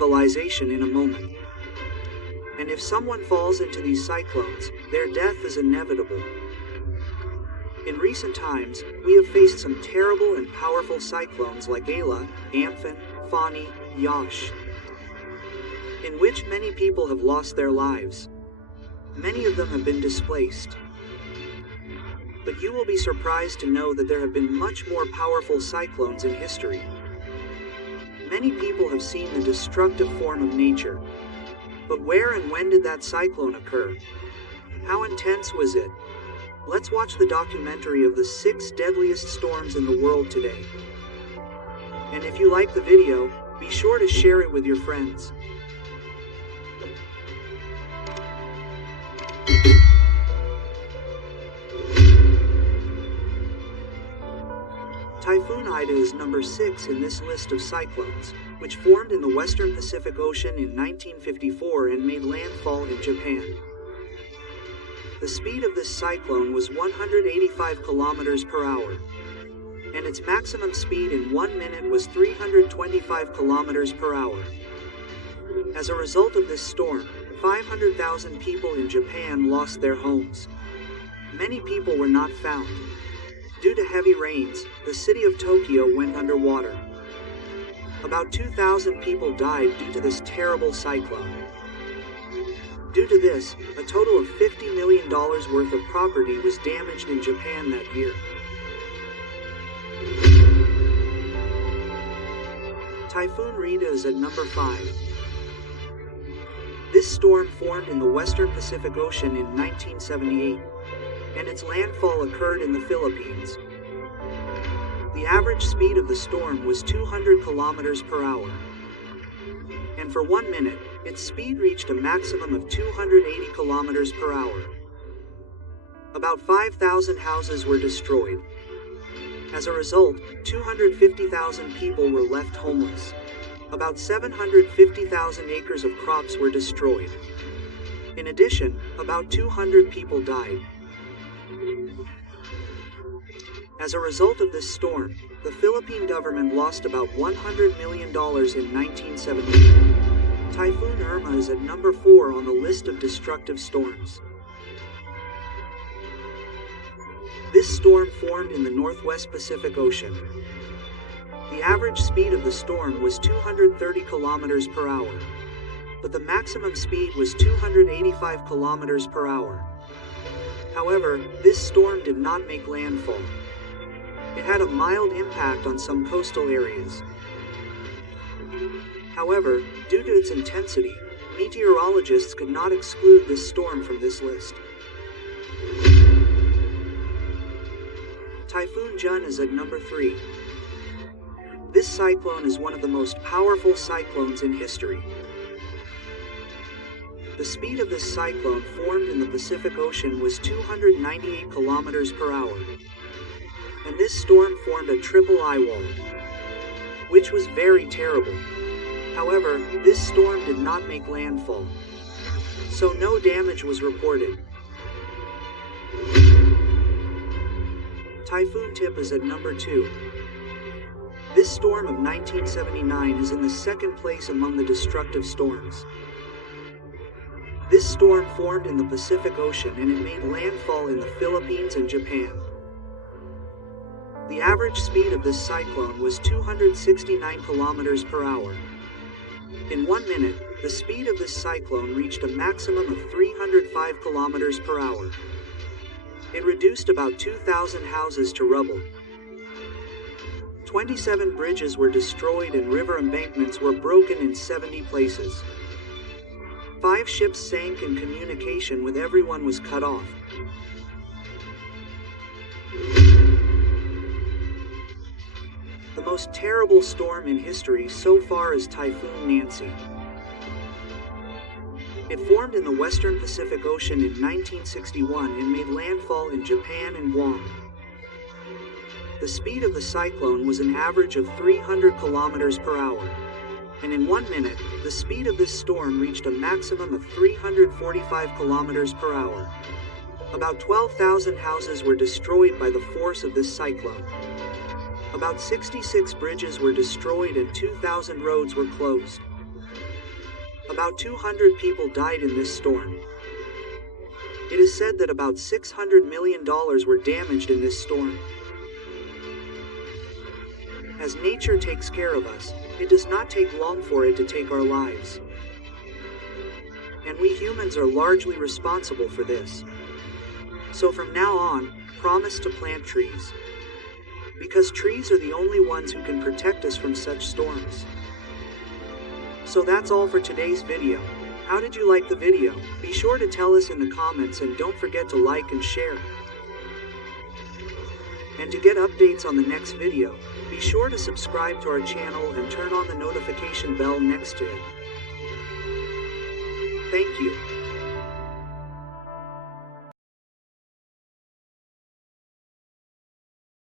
civilization in a moment. And if someone falls into these cyclones, their death is inevitable. In recent times, we have faced some terrible and powerful cyclones like Licet, Amphan, Fani, Yaas, in which many people have lost their lives. Many of them have been displaced. But you will be surprised to know that there have been much more powerful cyclones in history. Many people have seen the destructive form of nature. But where and when did that cyclone occur? How intense was it? Let's watch the documentary of the 6 deadliest storms in the world today. And if you like the video, be sure to share it with your friends. Typhoon Ida is number 6 in this list of cyclones, which formed in the western Pacific Ocean in 1954 and made landfall in Japan. The speed of this cyclone was 185 kilometers per hour, and its maximum speed in 1 minute was 325 kilometers per hour. As a result of this storm, 500,000 people in Japan lost their homes. Many people were not found. Due to heavy rains, the city of Tokyo went underwater. About 2,000 people died due to this terrible cyclone. Due to this, a total of $50 million worth of property was damaged in Japan that year. Typhoon Rita is at number 5. This storm formed in the western Pacific Ocean in 1978, and its landfall occurred in the Philippines. The average speed of the storm was 200 kilometers per hour. And for 1 minute, its speed reached a maximum of 280 kilometers per hour. About 5,000 houses were destroyed. As a result, 250,000 people were left homeless. About 750,000 acres of crops were destroyed. In addition, about 200 people died. As a result of this storm, the Philippine government lost about $100 million in 1978. Typhoon Irma is at number 4 on the list of destructive storms. This storm formed in the northwest Pacific Ocean. The average speed of the storm was 230 kilometers per hour, but the maximum speed was 285 kilometers per hour. However, this storm did not make landfall. It had a mild impact on some coastal areas. However, due to its intensity, meteorologists could not exclude this storm from this list. Typhoon Jun is at number 3. This cyclone is one of the most powerful cyclones in history. The speed of this cyclone formed in the Pacific Ocean was 298 kilometers per hour. And this storm formed a triple eye wall, which was very terrible. However, this storm did not make landfall, so no damage was reported. Typhoon Tip is at number 2. This storm of 1979 is in the second place among the destructive storms. This storm formed in the Pacific Ocean and it made landfall in the Philippines and Japan. The average speed of this cyclone was 269 kilometers per hour. In 1 minute, the speed of this cyclone reached a maximum of 305 kilometers per hour. It reduced about 2,000 houses to rubble. 27 bridges were destroyed and river embankments were broken in 70 places. 5 ships sank and communication with everyone was cut off. The most terrible storm in history so far is Typhoon Nancy. It formed in the western Pacific Ocean in 1961 and made landfall in Japan and Guam. The speed of the cyclone was an average of 300 kilometers per hour. And in 1 minute, the speed of this storm reached a maximum of 345 kilometers per hour. About 12,000 houses were destroyed by the force of this cyclone. About 66 bridges were destroyed and 2,000 roads were closed. About 200 people died in this storm. It is said that about $600 million were damaged in this storm. As nature takes care of us, it does not take long for it to take our lives. And we humans are largely responsible for this. So from now on, promise to plant trees. Because trees are the only ones who can protect us from such storms. So that's all for today's video. How did you like the video? Be sure to tell us in the comments and don't forget to like and share. And to get updates on the next video, be sure to subscribe to our channel and turn on the notification bell next to it. Thank you.